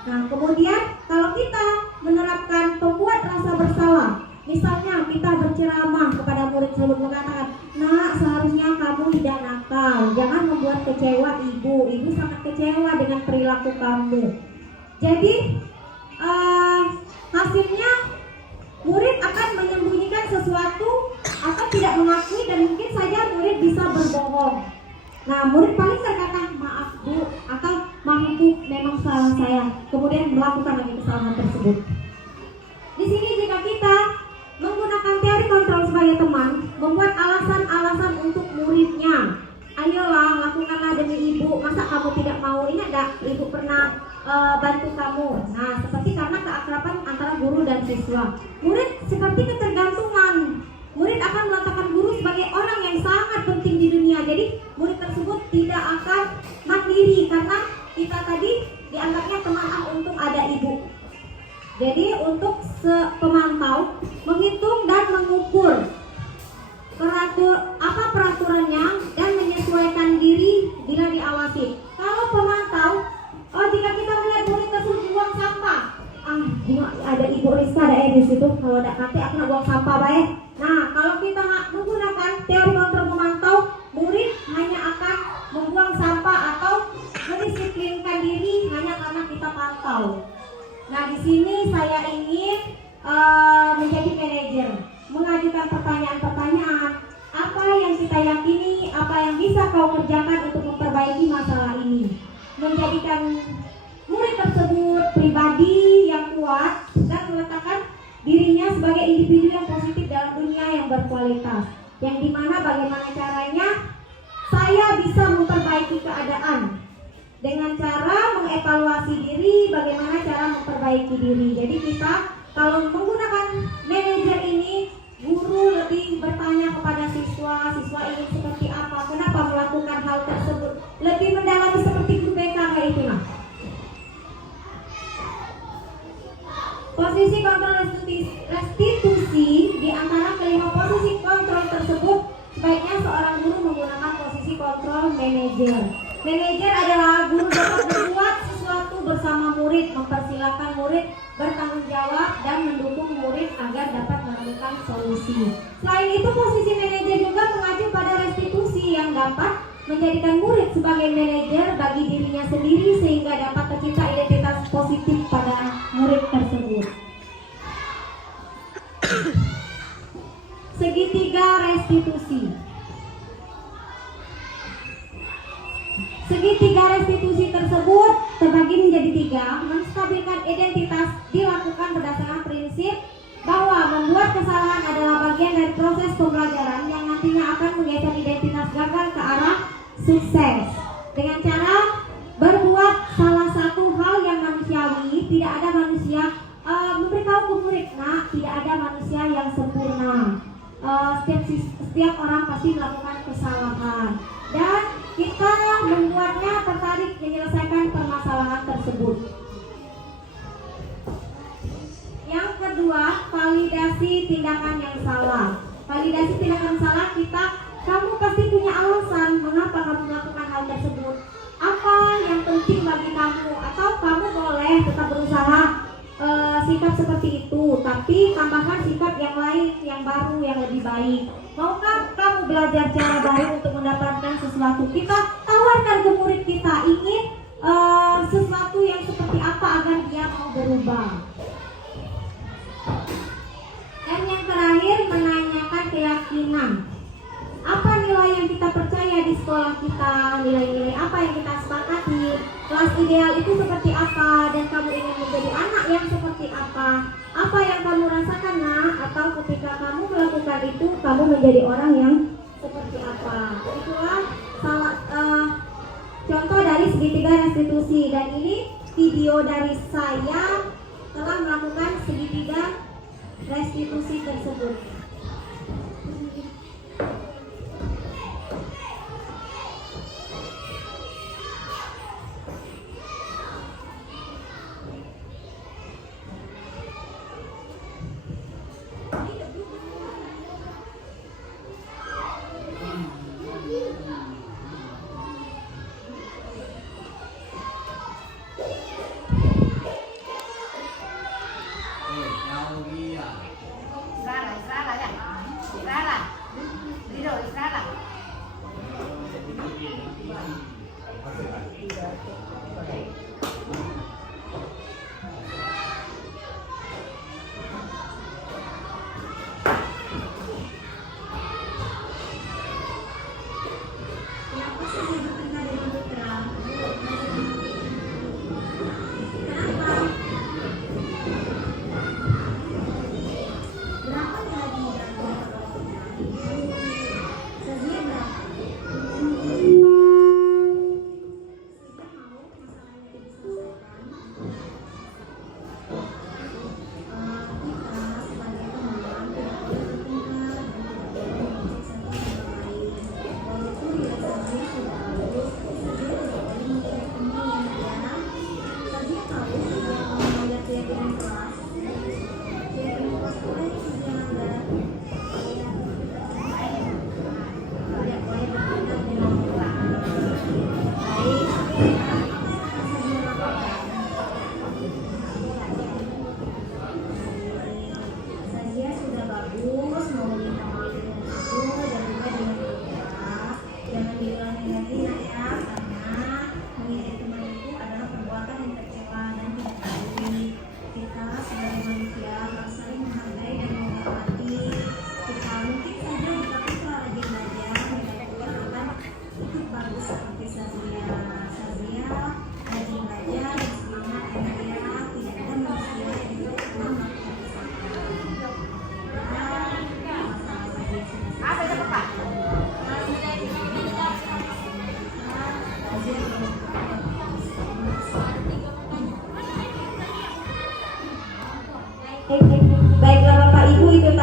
Nah, kemudian kalau kita menerapkan pembuat rasa bersalah, misalnya kita berceramah kepada murid tersebut mengatakan, "Nak, seharusnya kamu tidak nakal. Jangan membuat kecewa ibu. Ibu sangat kecewa dengan perilaku kamu." Jadi hasilnya murid akan menyembunyikan sesuatu atau tidak mengakui dan mungkin saja murid bisa berbohong. Nah, murid paling berkata, "Maaf Bu," atau "Maaf Bu, memang salah saya." Kemudian melakukan lagi kesalahan tersebut. Di sini jika kita menggunakan teori kontrol sebagai teman, membuat alasan-alasan untuk muridnya. bantu kamu. Nah, seperti karena keakraban antara guru dan siswa. Murid seperti ketergantungan. Murid akan meletakkan guru sebagai orang yang sangat penting di dunia. Jadi murid tersebut tidak akan mandiri karena kita tadi dianggapnya teman untuk ada ibu. Jadi untuk pemantau, menghitung dan mengukur peraturannya dan menyesuaikan diri bila diawasi. Kalau pemantau, jika kita melihat murid tersebut buang sampah, ada ibu Rizka ada di situ. Kalau ada kakek aku nak buang sampah baik. Nah, kalau kita menggunakan teori kontrol memantau, murid hanya akan membuang sampah atau mendisiplinkan diri hanya karena kita pantau. Nah, di sini saya ingin menjadi manajer, mengajukan pertanyaan-pertanyaan. Apa yang kita yakini, apa yang bisa kau kerjakan untuk memperbaiki masalah ini, menjadikan murid tersebut pribadi yang kuat dan meletakkan dirinya sebagai individu yang positif dalam dunia yang berkualitas. Yang dimana bagaimana caranya saya bisa memperbaiki keadaan dengan cara mengevaluasi diri, bagaimana cara memperbaiki diri. Jadi kita kalau menggunakan manajer ini, guru lebih bertanya kepada siswa, siswa ingin seperti apa, kenapa melakukan hal tersebut, lebih mendalami seperti guru BK kayak itulah. Posisi kontrol restitusi di antara kelima posisi kontrol tersebut, sebaiknya seorang guru menggunakan posisi kontrol manajer. Manajer adalah guru dapat berbuat sesuatu bersama murid, mempersilahkan murid bertanggung jawab dan mendukung murid agar dapat menemukan solusi. Selain itu, posisi manajer juga mengacu pada restitusi yang dapat menjadikan murid sebagai manajer bagi dirinya sendiri sehingga dapat tercipta identitas positif pada murid tersebut. Segitiga restitusi. Segitiga restitusi tersebut terbagi menjadi 3. Menstabilkan identitas dilakukan berdasarkan prinsip bahwa membuat kesalahan adalah bagian dari proses pembelajaran yang nantinya akan menggeser identitas gagal ke arah sukses. Dengan cara berbuat salah satu hal yang manusiawi, tidak ada manusia memberitahu ke murid, nah tidak ada manusia yang sempurna. Setiap orang pasti melakukan kesalahan dan kita membuatnya tertarik menyelesaikan permasalahan tersebut. Yang kedua, validasi tindakan yang salah. Validasi tindakan salah kamu pasti punya alasan mengapa kamu melakukan hal tersebut. Apa yang penting bagi kamu, atau kamu boleh tetap berusaha sikap seperti itu, tapi tambahkan sikap yang lain, yang baru, yang lebih baik. Maukah kamu belajar cara baru untuk mendapatkan sesuatu? Kita tawarkan ke murid kita ingin sesuatu yang seperti apa agar dia mau berubah. Dan yang terakhir, menanyakan keyakinan. Apa nilai yang kita percaya di sekolah kita, nilai-nilai apa yang kita sepakati, kelas ideal itu seperti apa, dan kamu ingin menjadi anak yang seperti apa yang kamu rasakan, nah, atau ketika kamu melakukan itu, kamu menjadi orang yang seperti apa. Itulah contoh dari segitiga restitusi, dan ini video dari saya telah melakukan segitiga restitusi tersebut.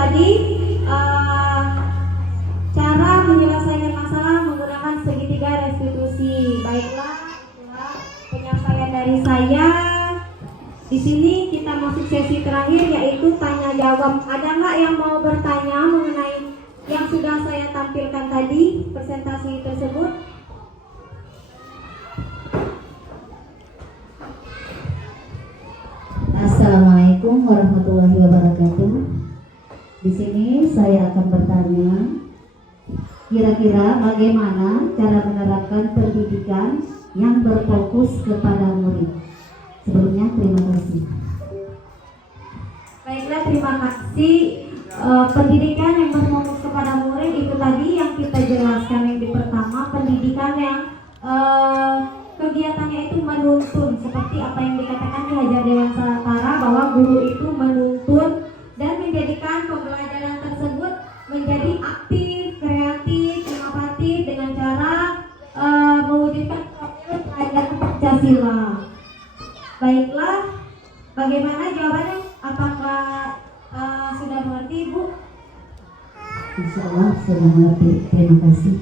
tadi cara menyelesaikan masalah menggunakan segitiga restitusi. Baiklah, itulah penyampaian dari saya. Di sini kita masuk sesi terakhir, yaitu tanya jawab. Ada nggak yang mau bertanya mengenai yang sudah saya tampilkan tadi, presentasi tersebut? Assalamualaikum warahmatullahi wabarakatuh. Di sini saya akan bertanya, kira-kira bagaimana cara menerapkan pendidikan yang berfokus kepada murid? Sebelumnya terima kasih. Baiklah, terima kasih. Pendidikan yang berfokus kepada murid itu tadi yang kita jelaskan yang di pertama, pendidikan yang kegiatannya itu menuntun, seperti apa yang dikatakan di Hajar Dewantara bahwa guru itu menuntun dan menjadikan pembelajaran tersebut menjadi aktif, kreatif, inovatif dengan cara mewujudkan profil pelajaran Pancasila. Baiklah, bagaimana jawabannya? Apakah sudah mengerti, Bu? Insya Allah sudah mengerti. Terima kasih.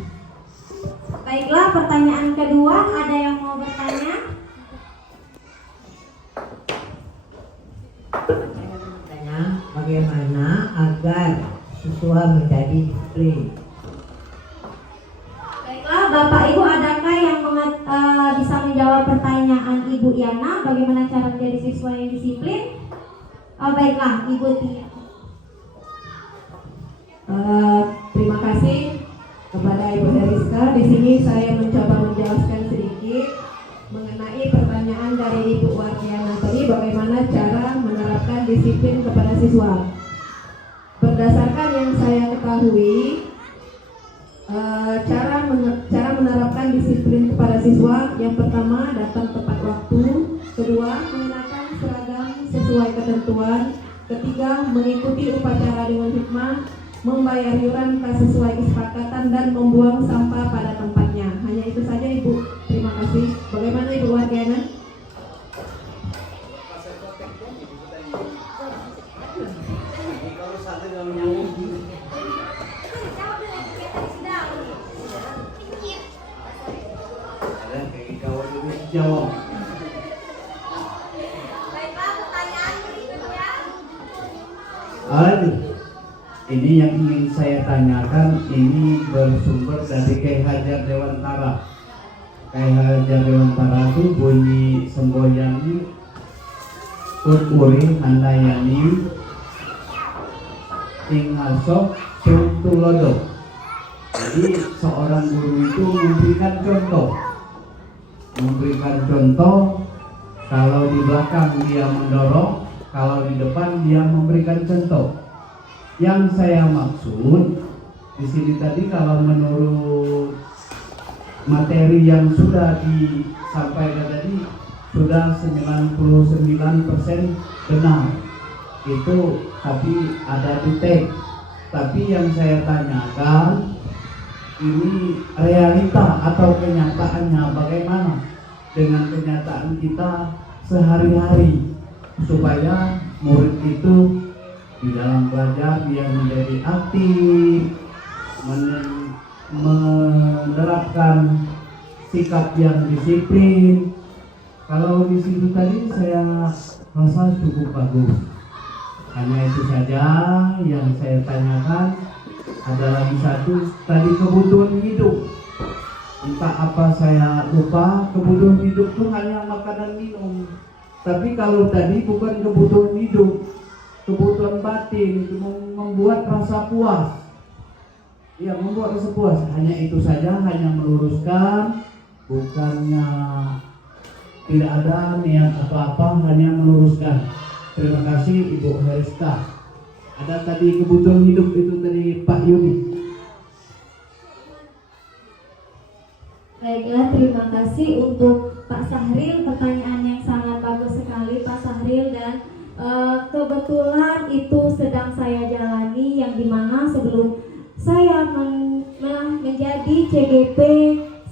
Baiklah, pertanyaan kedua, ada yang mau bertanya? Saya bertanya bagaimana agar siswa menjadi disiplin. Baiklah, Bapak Ibu, adakah yang bisa menjawab pertanyaan Ibu Yana? Bagaimana cara menjadi siswa yang disiplin? Baiklah, Ibu Tia. Terima kasih kepada Ibu Heriska. Di sini saya mencoba menjelaskan sedikit mengenai pertanyaan dari Ibu Wardiana tadi, bagaimana cara menerapkan disiplin kepada siswa. Berdasarkan yang saya ketahui, cara menerapkan disiplin kepada siswa, yang pertama datang tepat waktu, kedua mengenakan seragam sesuai ketentuan, ketiga mengikuti upacara dengan hikmah, membayar iuran sesuai kesepakatan, dan membuang sampah pada tempatnya. Hanya itu saja, Ibu. Terima kasih. Bagaimana Ibu Wardiana? Jawab. Baiklah, pertanyaan berikutnya. Ini yang ingin saya tanyakan, ini bersumber dari Kiai Hajar Dewantara. Kiai Hajar Dewantara itu bunyi semboyannya Tuturi handayani tinggal sok tulodo. Jadi seorang guru itu memberikan contoh, kalau di belakang dia mendorong, kalau di depan dia memberikan contoh. Yang saya maksud di sini tadi, kalau menurut materi yang sudah disampaikan tadi, sudah 99% benar itu, tapi ada titik. Tapi yang saya tanyakan, ini realita atau kenyataannya bagaimana dengan kenyataan kita sehari-hari, supaya murid itu di dalam belajar dia menjadi aktif, menerapkan sikap yang disiplin. Kalau di situ tadi saya rasa cukup bagus. Hanya itu saja yang saya tanyakan. Ada lagi satu tadi, kebutuhan hidup. Entah apa saya lupa, kebutuhan hidup itu hanya makan dan minum. Tapi kalau tadi bukan kebutuhan hidup, kebutuhan batin, itu membuat rasa puas. Ya, membuat rasa puas. Hanya itu saja, hanya meluruskan, bukannya tidak ada niat apa-apa, hanya meluruskan. Terima kasih Ibu Heriska. Ada tadi kebutuhan hidup itu dari Pak Yuni. Baiklah, terima kasih untuk Pak Sahril, pertanyaan yang sangat bagus sekali Pak Sahril, dan kebetulan itu sedang saya jalani, yang dimana sebelum saya menjadi CGP,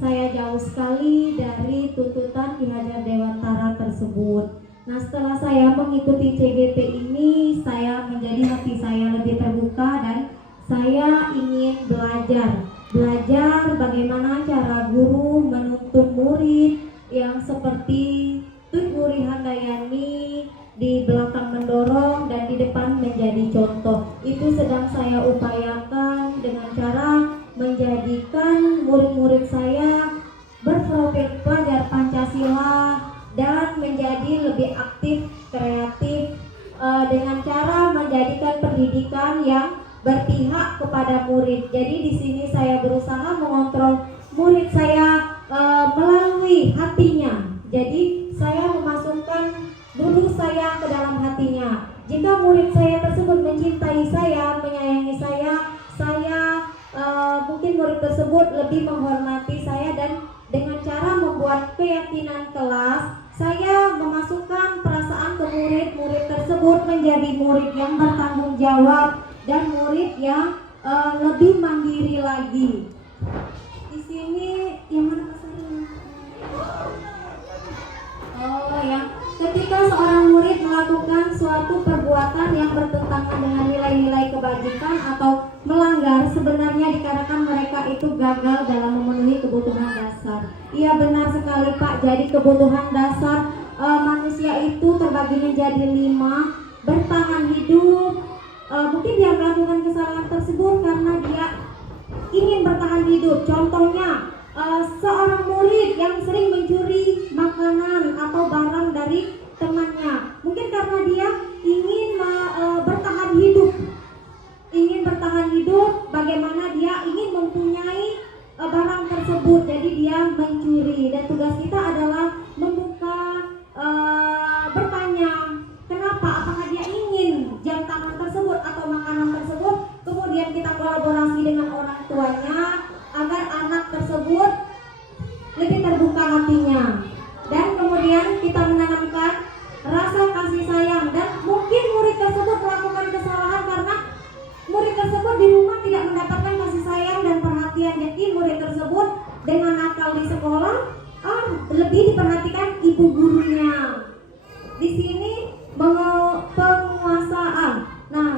saya jauh sekali dari tuntutan Ki Hajar Dewantara tersebut. Nah, setelah saya mengikuti CGP ini, hati saya lebih terbuka dan saya ingin belajar bagaimana cara guru menuntun murid yang seperti Tut Wuri Handayani di belakang mendorong dan di depan menjadi contoh. Itu sedang saya upayakan dengan cara menjadikan murid-murid saya berprofil pelajar Pancasila dan menjadi lebih aktif, kreatif dengan cara menjadikan pendidikan yang berpihak kepada murid. Jadi di sini saya berusaha mengontrol murid saya melalui hatinya. Jadi saya memasukkan guru saya ke dalam hatinya. Jika murid saya tersebut mencintai saya, menyayangi saya mungkin murid tersebut lebih menghormati saya, dan dengan cara membuat keyakinan kelas, saya memasukkan perasaan ke murid tersebut menjadi murid yang bertanggung jawab dan murid yang lebih mandiri lagi. Di sini yang mana pesannya? Yang ketika seorang murid melakukan suatu perbuatan yang bertentangan dengan nilai-nilai kebajikan atau melanggar, sebenarnya dikarenakan mereka itu gagal dalam memenuhi kebutuhan dasar. Iya, benar sekali Pak. Jadi kebutuhan dasar manusia itu terbagi menjadi 5. Bertahan hidup, mungkin dia melakukan kesalahan tersebut karena dia ingin bertahan hidup. Contohnya seorang murid yang sering mencuri makanan atau barang dari temannya, mungkin karena dia ingin bertahan hidup, bagaimana dia ingin mempunyai barang tersebut, jadi dia mencuri. Dan tugas kita adalah bertanya kenapa, apakah dia ingin jam tangan tersebut atau makanan tersebut. Kemudian kita kolaborasi dengan orang tuanya agar anak tersebut lebih terbuka hatinya, dan kemudian kita menanamkan rasa kasih sayang. Dan mungkin murid tersebut melakukan kesalahan karena murid tersebut di rumah tidak mendapatkan kasih sayang dan perhatian. Jadi murid tersebut dengan nakal di sekolah lebih diperhatikan ibu gurunya. Di sini penguasaan. Nah,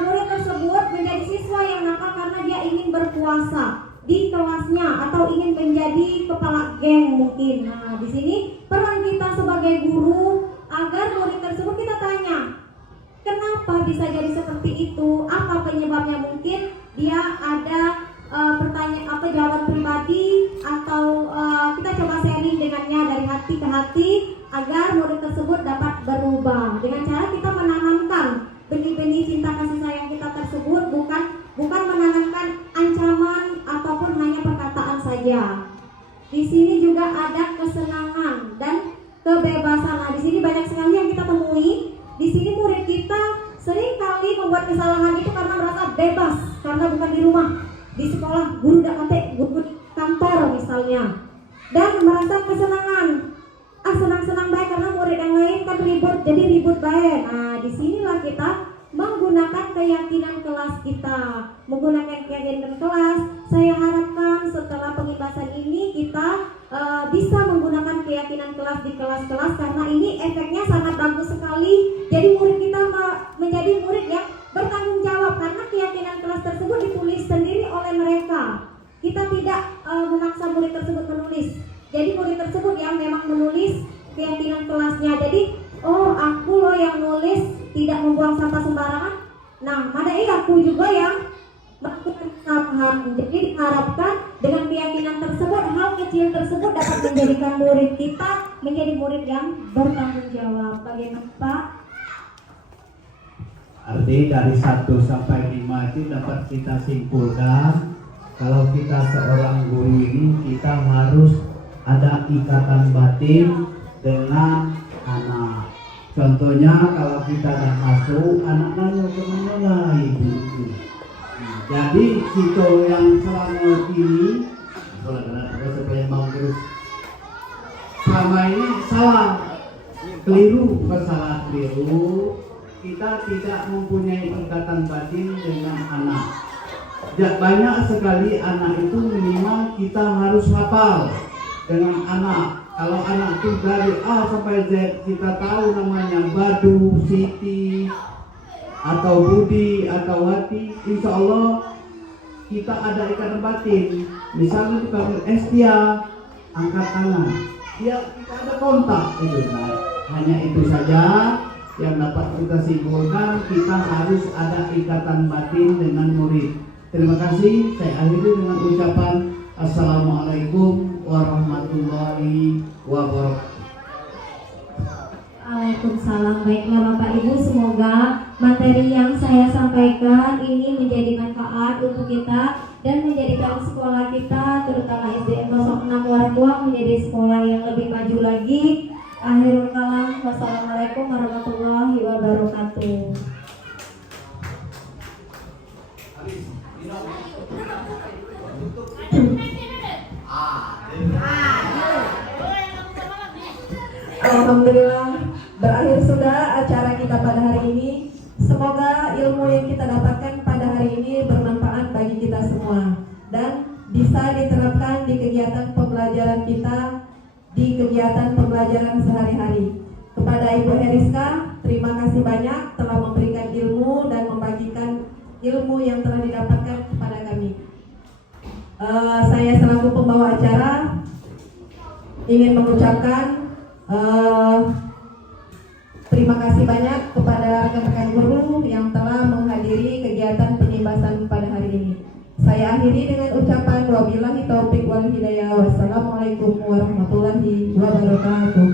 murid tersebut menjadi siswa yang nakal karena dia ingin berkuasa di kelasnya atau ingin menjadi kepala geng mungkin. Nah, di sini peran kita sebagai guru agar murid tersebut kita tanya, kenapa bisa jadi seperti itu? Apa penyebabnya? Mungkin dia ada jawaban pribadi, atau kita coba sharing dengannya dari hati ke hati agar murid tersebut dapat berubah. Dengan cara kita menanamkan benih-benih cinta kasih sayang kita tersebut, bukan menanamkan ancaman ataupun hanya perkataan saja. Di sini juga ada kesenangan dan kebebasan. Nah, di sini banyak sekali yang kita temui. Di sini murid kita sering kali membuat kesalahan itu karena merasa bebas, karena bukan di rumah, di sekolah guru guru di kantor misalnya, dan merasa kesenangan. Senang-senang baik karena murid yang lain kan ribut, jadi ribut baik. Nah, disinilah kita menggunakan keyakinan kelas kita, menggunakan keyakinan kelas. Saya harapkan setelah pengibasan ini kita bisa menggunakan keyakinan kelas di kelas-kelas, karena ini efeknya sangat bagus sekali. Jadi murid kita menjadi murid yang bertanggung jawab karena keyakinan kelas tersebut ditulis sendiri oleh mereka. Kita tidak memaksa murid tersebut menulis. Jadi murid tersebut yang memang menulis keyakinan kelasnya. Jadi, aku loh yang nulis tidak membuang sampah sembarangan. Nah, madai aku juga yang melakukan kesalahan. Jadi diharapkan dengan keyakinan tersebut, hal kecil tersebut dapat menjadikan murid kita menjadi murid yang bertanggung jawab. Bagaimana Pak? Arti dari 1 sampai 5 itu dapat kita simpulkan, kalau kita seorang guru ini kita harus ada ikatan batin dengan anak. Contohnya kalau kita dah masuk, anak-anak kemana lah ibu itu. Jadi kita yang selama ini selama ini salah, keliru, kesalahan keliru. Kita tidak mempunyai ikatan batin dengan anak. Banyak sekali anak itu minimal kita harus hafal dengan anak. Kalau anak itu dari A sampai Z kita tahu namanya Badu, Siti, atau Budi, atau Wati, insya Allah kita ada ikatan batin. Misalnya tukang Estia, angkat tangan, ya kita ada kontak itu. Nah, hanya itu saja yang dapat kita simpulkan, kita harus ada ikatan batin dengan murid. Terima kasih. Saya akhiri dengan ucapan Assalamualaikum warahmatullahi wabarakatuh. Waalaikumsalam. Baiklah Bapak Ibu, semoga materi yang saya sampaikan ini menjadi manfaat untuk kita dan menjadikan sekolah kita, terutama SDN 06 Warkuang, menjadi sekolah yang lebih maju lagi. Akhirul kalam, wassalamualaikum warahmatullahi wabarakatuh. Alhamdulillah, berakhir sudah acara kita pada hari ini. Semoga ilmu yang kita dapatkan pada hari ini bermanfaat bagi kita semua dan bisa diterapkan di kegiatan pembelajaran kita, di kegiatan pembelajaran sehari-hari. Kepada Ibu Heriska, terima kasih banyak telah memberikan ilmu dan membagikan ilmu yang telah didapatkan kepada kami. Saya selaku pembawa acara ingin mengucapkan terima kasih banyak kepada rekan-rekan guru yang telah menghadiri kegiatan penyimpasan pada hari ini. Saya akhiri dengan ucapan wabillahi taufik wal hidayah. Wassalamualaikum warahmatullahi wabarakatuh.